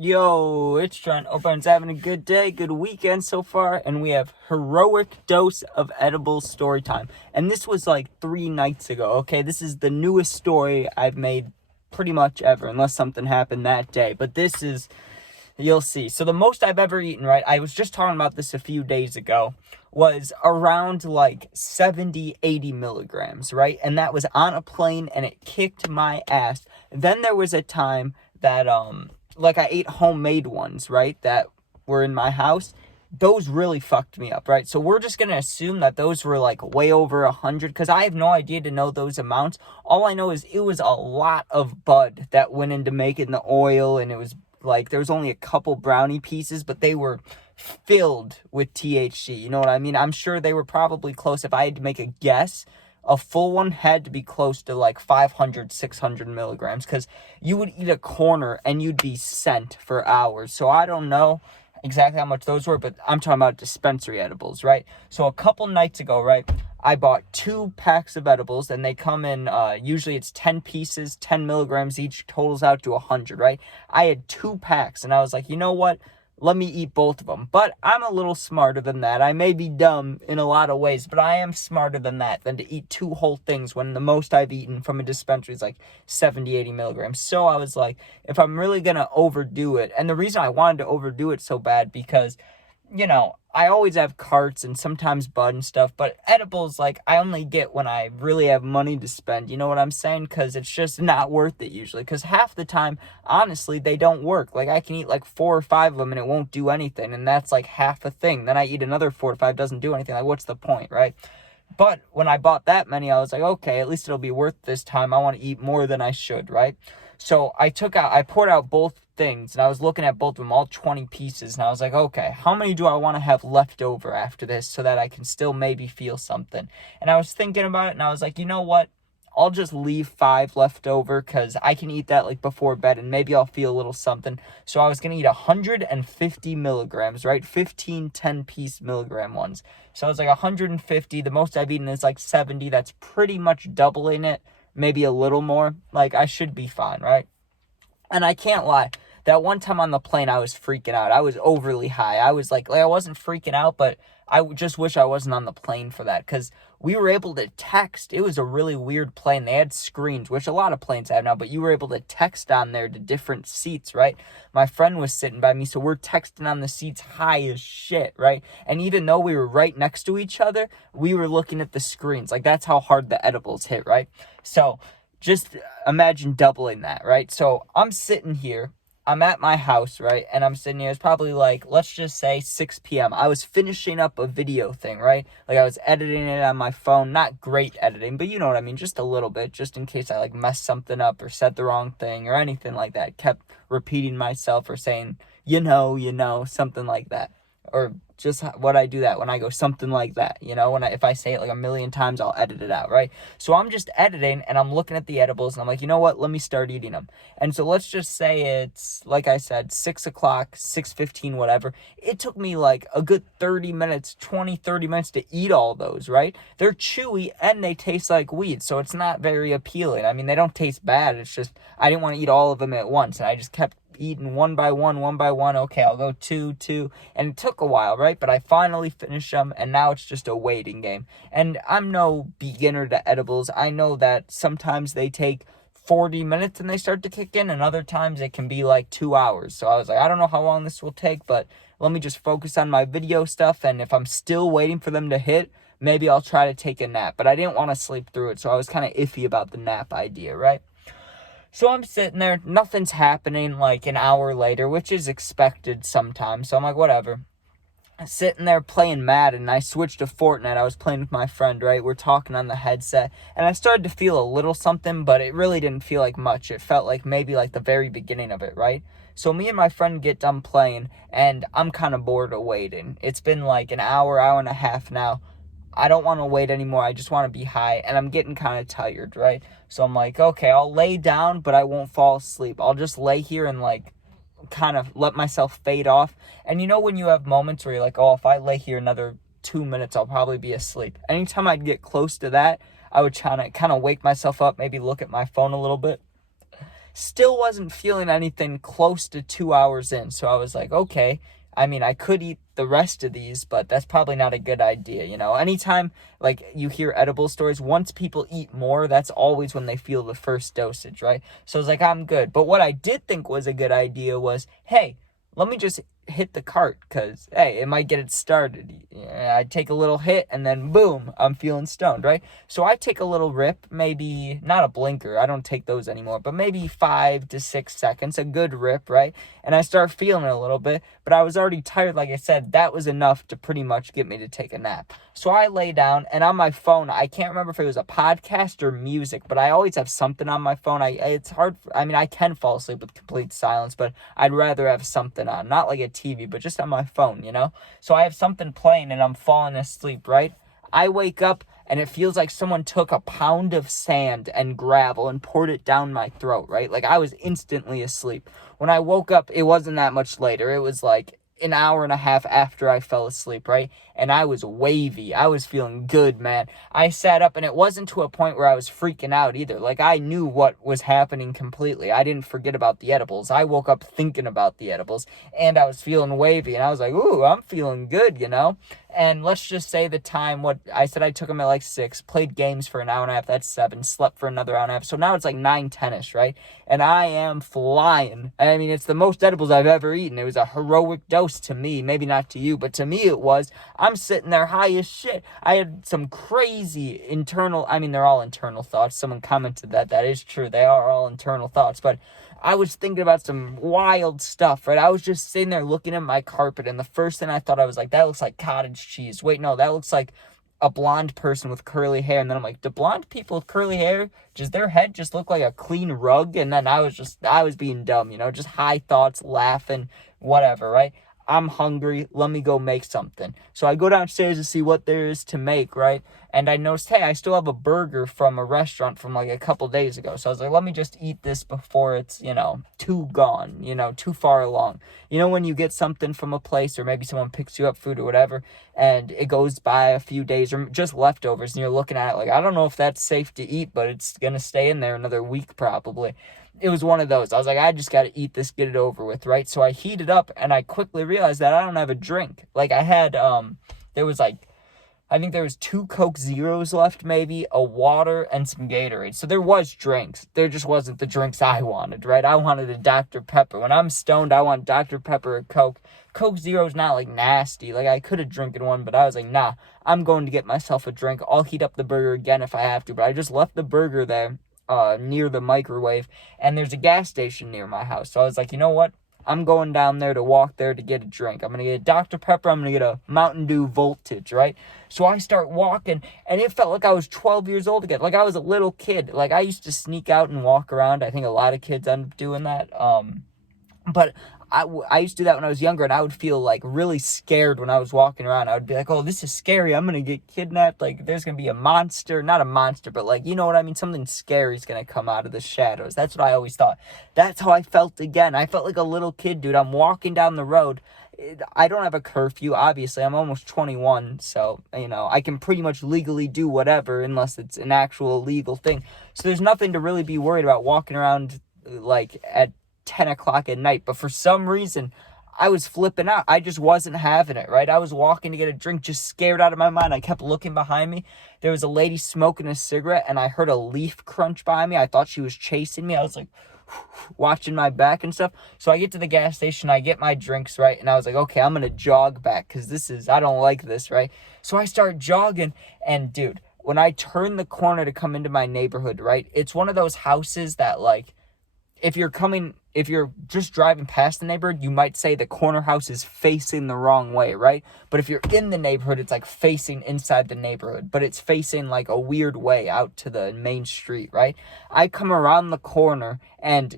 Yo, it's Trent. Hope everyone's having a good day, good weekend so far, and we have heroic dose of edible story time. And this was like 3 nights ago, okay? This is the newest story I've made pretty much ever, unless something happened that day. But this is, you'll see. So the most I've ever eaten, right? I was just talking about this a few days ago, was around like 70, 80 milligrams, right? And that was on a plane and it kicked my ass. Then there was a time that, like I ate homemade ones, right, that were in my house. Those really fucked me up, right? So we're just gonna assume that those were like way over 100, because I have no idea to know those amounts. All I know is it was a lot of bud that went into making the oil, and it was like there was only a couple brownie pieces, but they were filled with THC. You know what I mean? I'm sure they were probably close. If I had to make a guess, a full one had to be close to like 500, 600 milligrams, because you would eat a corner and you'd be sent for hours. So I don't know exactly how much those were, but I'm talking about dispensary edibles, right? So a couple nights ago, right, I bought 2 packs of edibles, and they come in, usually it's 10 pieces, 10 milligrams each, totals out to 100, right? I had 2 packs, and I was like, you know what? Let me eat both of them. But I'm a little smarter than that. I may be dumb in a lot of ways, but I am smarter than that, than to eat 2 whole things when the most I've eaten from a dispensary is like 70, 80 milligrams. So I was like, if I'm really going to overdo it, and the reason I wanted to overdo it so bad, because I always have carts and sometimes bud and stuff, but edibles, like, I only get when I really have money to spend, you know what I'm saying? Because it's just not worth it usually, because half the time, honestly, they don't work. Like, I can eat like 4 or 5 of them and it won't do anything, and that's like half a thing. Then I eat another 4 or 5, doesn't do anything. Like, what's the point, right? But when I bought that many, I was like, okay, at least it'll be worth this time. I want to eat more than I should, right? So I poured out both things, and I was looking at both of them, all 20 pieces, and I was like, okay, how many do I want to have left over after this so that I can still maybe feel something? And I was thinking about it, and I was like, you know what? I'll just leave 5 left over, because I can eat that like before bed, and maybe I'll feel a little something. So I was going to eat 150 milligrams, right? 15 10-piece milligram ones. So I was like 150. The most I've eaten is like 70. That's pretty much doubling it, maybe a little more. Like, I should be fine, right? And I can't lie, that one time on the plane, I was freaking out. I was overly high. I was like I wasn't freaking out, but I just wish I wasn't on the plane for that, because we were able to text. It was a really weird plane. They had screens, which a lot of planes have now, but you were able to text on there to different seats, right? My friend was sitting by me, so we're texting on the seats high as shit, right? And even though we were right next to each other, we were looking at the screens. Like, that's how hard the edibles hit, right? So just imagine doubling that, right? So I'm sitting here, I'm at my house, right? And I'm sitting here, it's probably like, let's just say 6 p.m. I was finishing up a video thing, right? Like, I was editing it on my phone. Not great editing, but you know what I mean? Just a little bit, just in case I like messed something up or said the wrong thing or anything like that. Kept repeating myself or saying, something like that. Or just what I do that when I go something like that, if I say it like a million times, I'll edit it out, right? So I'm just editing, and I'm looking at the edibles, and I'm like, you know what, let me start eating them. And so let's just say it's, like I said, 6 o'clock, 6:15, whatever. It took me like a good 30 minutes, 30 minutes to eat all those, right? They're chewy, and they taste like weed, so it's not very appealing. I mean, they don't taste bad, it's just, I didn't want to eat all of them at once, and I just kept eating one by one. Okay, I'll go two, and it took a while, right? But I finally finished them, and now it's just a waiting game. And I'm no beginner to edibles. I know that sometimes they take 40 minutes and they start to kick in, and other times it can be like 2 hours. So I was like, I don't know how long this will take, but let me just focus on my video stuff, and if I'm still waiting for them to hit, maybe I'll try to take a nap. But I didn't want to sleep through it, so I was kind of iffy about the nap idea, right? So I'm sitting there, nothing's happening like an hour later, which is expected sometimes. So I'm like, whatever. Sitting there playing Madden, and I switched to Fortnite. I was playing with my friend, right? We're talking on the headset, and I started to feel a little something, but it really didn't feel like much. It felt like maybe like the very beginning of it, right? So me and my friend get done playing, and I'm kind of bored of waiting. It's been like an hour and a half now. I don't want to wait anymore. I just want to be high, and I'm getting kind of tired, right? So I'm like, okay, I'll lay down, but I won't fall asleep. I'll just lay here and like kind of let myself fade off. And when you have moments where you're like, oh, if I lay here another 2 minutes, I'll probably be asleep. Anytime I'd get close to that, I would kind of wake myself up, maybe look at my phone a little bit. Still wasn't feeling anything close to 2 hours in. So I was like, okay, I mean, I could eat the rest of these, but that's probably not a good idea, you know? Anytime, like, you hear edible stories, once people eat more, that's always when they feel the first dosage, right? So I was like, I'm good. But what I did think was a good idea was, hey, let me just hit the cart, because, hey, it might get it started. I take a little hit, and then, boom, I'm feeling stoned, right? So I take a little rip, maybe, not a blinker, I don't take those anymore, but maybe 5 to 6 seconds, a good rip, right? And I start feeling it a little bit, but I was already tired, like I said, that was enough to pretty much get me to take a nap. So I lay down, and on my phone, I can't remember if it was a podcast or music, but I always have something on my phone. It's hard, I mean, I can fall asleep with complete silence, but I'd rather have something on, not like a TV, but just on my phone, you know? So I have something playing, and I'm falling asleep, right? I wake up, and it feels like someone took a pound of sand and gravel and poured it down my throat, right? Like, I was instantly asleep. When I woke up, it wasn't that much later. It was like an hour and a half after I fell asleep, right? And I was wavy. I was feeling good, man. I sat up, and it wasn't to a point where I was freaking out either. Like, I knew what was happening completely. I didn't forget about the edibles. I woke up thinking about the edibles, and I was feeling wavy, and I was like, ooh, I'm feeling good, you know? And let's just say the time, what I said, I took them at like 6, played games for an hour and a half, that's 7, slept for another hour and a half. So now it's like 9, 10-ish, right? And I am flying. I mean, it's the most edibles I've ever eaten. It was a heroic dose to me, maybe not to you, but to me it was. I'm sitting there high as shit. I had some crazy internal, I mean, they're all internal thoughts. Someone commented that. That is true. They are all internal thoughts, but I was thinking about some wild stuff, right? I was just sitting there looking at my carpet, and the first thing I thought, I was like, that looks like cottage cheese. Wait, no, that looks like a blonde person with curly hair. And then I'm like, do blonde people with curly hair, does their head just look like a clean rug? And then I was being dumb, you know, just high thoughts, laughing, whatever, right? I'm hungry. Let me go make something. So I go downstairs to see what there is to make, right? And I noticed, hey, I still have a burger from a restaurant from like a couple days ago. So I was like, let me just eat this before it's, you know, too gone, you know, too far along. You know, when you get something from a place, or maybe someone picks you up food or whatever, and it goes by a few days, or just leftovers, and you're looking at it like, I don't know if that's safe to eat, but it's going to stay in there another week probably. It was one of those. I was like, I just got to eat this, get it over with, right? So I heated up, and I quickly realized that I don't have a drink. Like, I had, there was like, I think there was 2 Coke Zeros left, maybe, a water, and some Gatorade. So there was drinks. There just wasn't the drinks I wanted, right? I wanted a Dr. Pepper. When I'm stoned, I want Dr. Pepper or Coke. Coke Zero's not, like, nasty. Like, I could have drinking one, but I was like, nah, I'm going to get myself a drink. I'll heat up the burger again if I have to. But I just left the burger there, near the microwave, and there's a gas station near my house. So I was like, you know what? I'm going down there to walk there to get a drink. I'm going to get a Dr. Pepper. I'm going to get a Mountain Dew Voltage, right? So I start walking, and it felt like I was 12 years old again. Like I was a little kid. Like I used to sneak out and walk around. I think a lot of kids end up doing that. But I used to do that when I was younger, and I would feel like really scared when I was walking around. I would be like, oh, this is scary. I'm going to get kidnapped. Like there's going to be a monster, not a monster, but like, you know what I mean? Something scary is going to come out of the shadows. That's what I always thought. That's how I felt again. I felt like a little kid, dude. I'm walking down the road. I don't have a curfew, obviously. I'm almost 21, so, you know, I can pretty much legally do whatever unless it's an actual legal thing. So there's nothing to really be worried about walking around, like, at 10 o'clock at night. But for some reason, I was flipping out. I just wasn't having it, right? I was walking to get a drink, just scared out of my mind. I kept looking behind me. There was a lady smoking a cigarette, and I heard a leaf crunch by me. I thought she was chasing me. I was like, watching my back and stuff. So I get to the gas station, I get my drinks, right? And I was like, okay, I'm gonna jog back, because I don't like this, right? So I start jogging, and dude, when I turn the corner to come into my neighborhood, right, it's one of those houses that, like, if you're just driving past the neighborhood, you might say the corner house is facing the wrong way, right? But if you're in the neighborhood, it's like facing inside the neighborhood, but it's facing like a weird way out to the main street, right? I come around the corner, and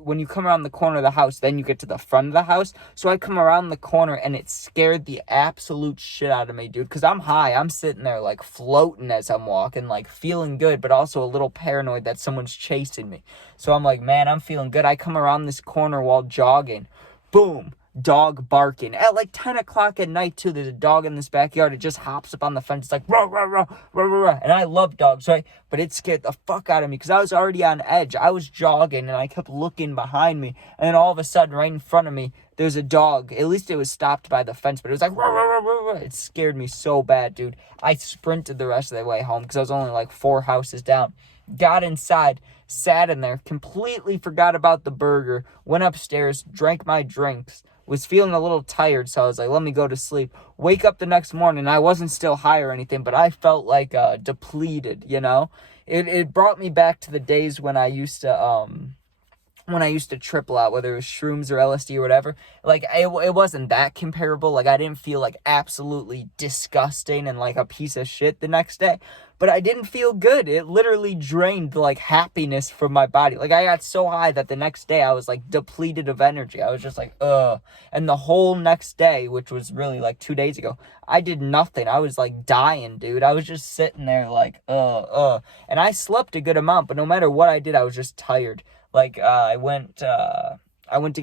when you come around the corner of the house, then you get to the front of the house. So I come around the corner, and it scared the absolute shit out of me, dude, because I'm high. I'm sitting there like floating as I'm walking, like feeling good, but also a little paranoid that someone's chasing me. So I'm like, man, I'm feeling good. I come around this corner while jogging. Boom. dog barking at like 10 o'clock at night too. There's a dog in this backyard. It just hops up on the fence. It's like rah, rah, rah, rah, rah, rah. And I love dogs, right? But it scared the fuck out of me because I was already on edge. I was jogging and I kept looking behind me, and then all of a sudden right in front of me there's a dog. At least it was stopped by the fence, but it was like rah, rah, rah, rah, rah. It scared me so bad, dude. I sprinted the rest of the way home because I was only like 4 houses down. Got inside, sat in there, completely forgot about the burger, went upstairs, drank my drinks, was feeling a little tired, so I was like, let me go to sleep. Wake up the next morning, I wasn't still high or anything, but I felt like depleted, you know? It brought me back to the days when I used to trip a lot, whether it was shrooms or LSD or whatever. Like, it wasn't that comparable. Like, I didn't feel, like, absolutely disgusting and, like, a piece of shit the next day. But I didn't feel good. It literally drained, like, happiness from my body. Like, I got so high that the next day I was, like, depleted of energy. I was just like, ugh. And the whole next day, which was really, like, 2 days ago, I did nothing. I was, like, dying, dude. I was just sitting there, like, And I slept a good amount, but no matter what I did, I was just tired. Like, I went to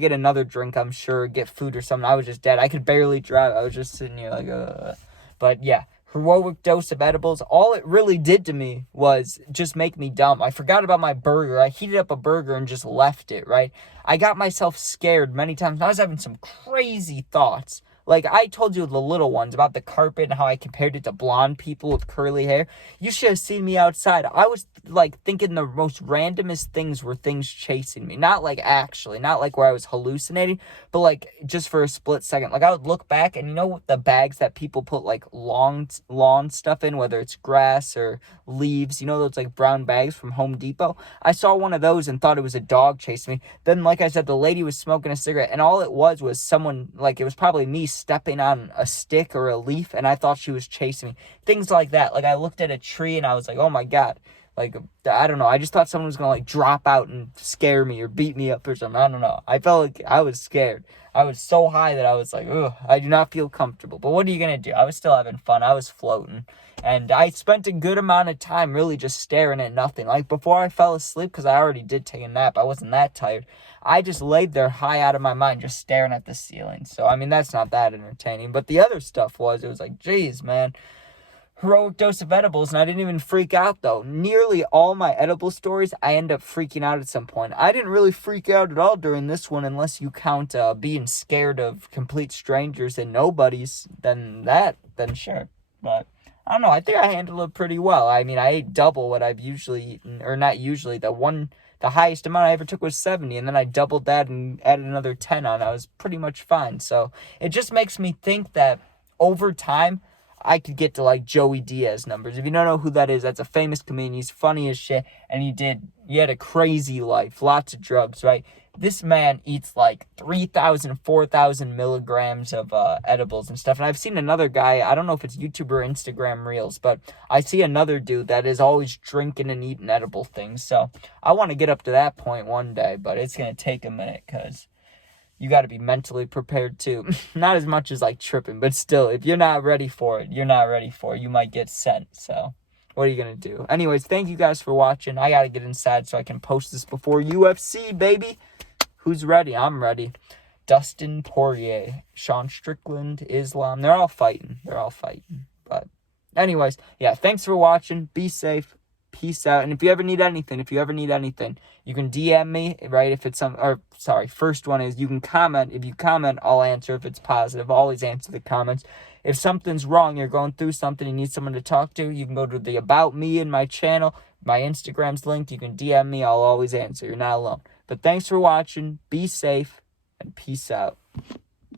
get another drink, I'm sure, get food or something. I was just dead. I could barely drive. I was just sitting here like, But yeah, heroic dose of edibles. All it really did to me was just make me dumb. I forgot about my burger. I heated up a burger and just left it, right? I got myself scared many times. I was having some crazy thoughts. Like, I told you the little ones about the carpet and how I compared it to blonde people with curly hair. You should have seen me outside. I was, like, thinking the most randomest things were things chasing me. Not, like, actually. Not, like, where I was hallucinating. But, like, just for a split second. Like, I would look back, and you know the bags that people put, like, lawn stuff in, whether it's grass or leaves. You know those, like, brown bags from Home Depot? I saw one of those and thought it was a dog chasing me. Then, like I said, the lady was smoking a cigarette, and all it was someone, like, it was probably me stepping on a stick or a leaf, and I thought she was chasing me. Things like that. Like, I looked at a tree and I was like, oh my god. Like, I don't know. I just thought someone was gonna, like, drop out and scare me or beat me up or something. I don't know. I felt like I was scared. I was so high that I was like, ugh, I do not feel comfortable. But what are you gonna do? I was still having fun. I was floating. And I spent a good amount of time really just staring at nothing. Like, before I fell asleep, because I already did take a nap, I wasn't that tired. I just laid there high out of my mind, just staring at the ceiling. So, I mean, that's not that entertaining. But the other stuff was, it was like, geez, man. Heroic dose of edibles, and I didn't even freak out, though. Nearly all my edible stories, I end up freaking out at some point. I didn't really freak out at all during this one, unless you count being scared of complete strangers and nobodies, then sure. But I don't know, I think I handled it pretty well. I mean, I ate double what I've usually eaten, or not usually, the highest amount I ever took was 70, and then I doubled that and added another 10 on. I was pretty much fine. So it just makes me think that over time, I could get to, like, Joey Diaz numbers. If you don't know who that is, that's a famous comedian. He's funny as shit, and he had a crazy life, lots of drugs, right? This man eats, like, 3,000, 4,000 milligrams of edibles and stuff. And I've seen another guy, I don't know if it's YouTube or Instagram Reels, but I see another dude that is always drinking and eating edible things. So I want to get up to that point one day, but it's going to take a minute, because you got to be mentally prepared too. Not as much as, like, tripping, but still, if you're not ready for it, you're not ready for it. You might get sent, so what are you going to do? Anyways, thank you guys for watching. I got to get inside so I can post this before UFC, baby. Who's ready? I'm ready. Dustin Poirier, Sean Strickland, Islam. They're all fighting. But anyways, yeah, thanks for watching. Be safe. Peace out. And if you ever need anything, you can DM me, right? If it's first one is you can comment. If you comment, I'll answer. If it's positive, I'll always answer the comments. If something's wrong, you're going through something, you need someone to talk to, you can go to the About Me in my channel. My Instagram's linked. You can DM me. I'll always answer. You're not alone. But thanks for watching. Be safe and peace out.